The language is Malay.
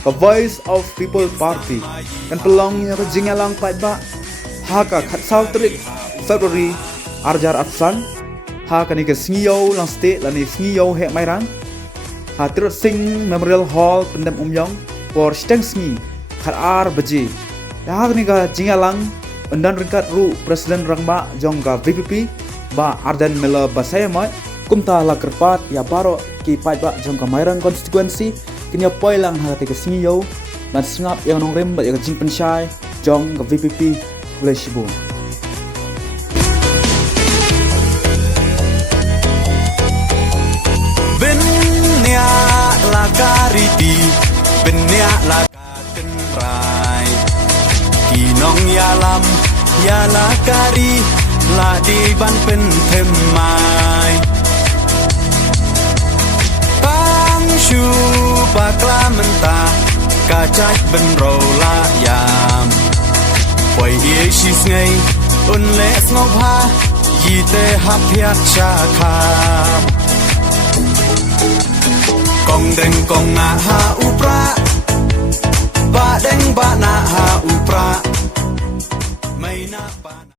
ka Voice of People Party kan pelongnya ka jingalang paitba ha ka khatsau trik February arjar atsan ha ka ni ka sngiyo lang state la ni sngiyo he mairang ha tirot sing Memorial Hall pendem umyong por steng sngi khat ar baji ha ka ni ka jingalang undan ringkat ru presiden rangba jong ka VPP ba Arden Mela Basayamai kumta la kerpat ya baro ki paitba jong ka mairang constituency kini poi lang hati ke singiyo dan sengap yang nong rem ya jing pensyai jong ke VPP boleh sibu benya la kariti benya la kenrai kinong yalam ya la kari la di ban pen themai shu bakla menta kacak benro la yam poi ye shis ngai un le snop ha yite hap hiat cha kha kong deng kong na ha upra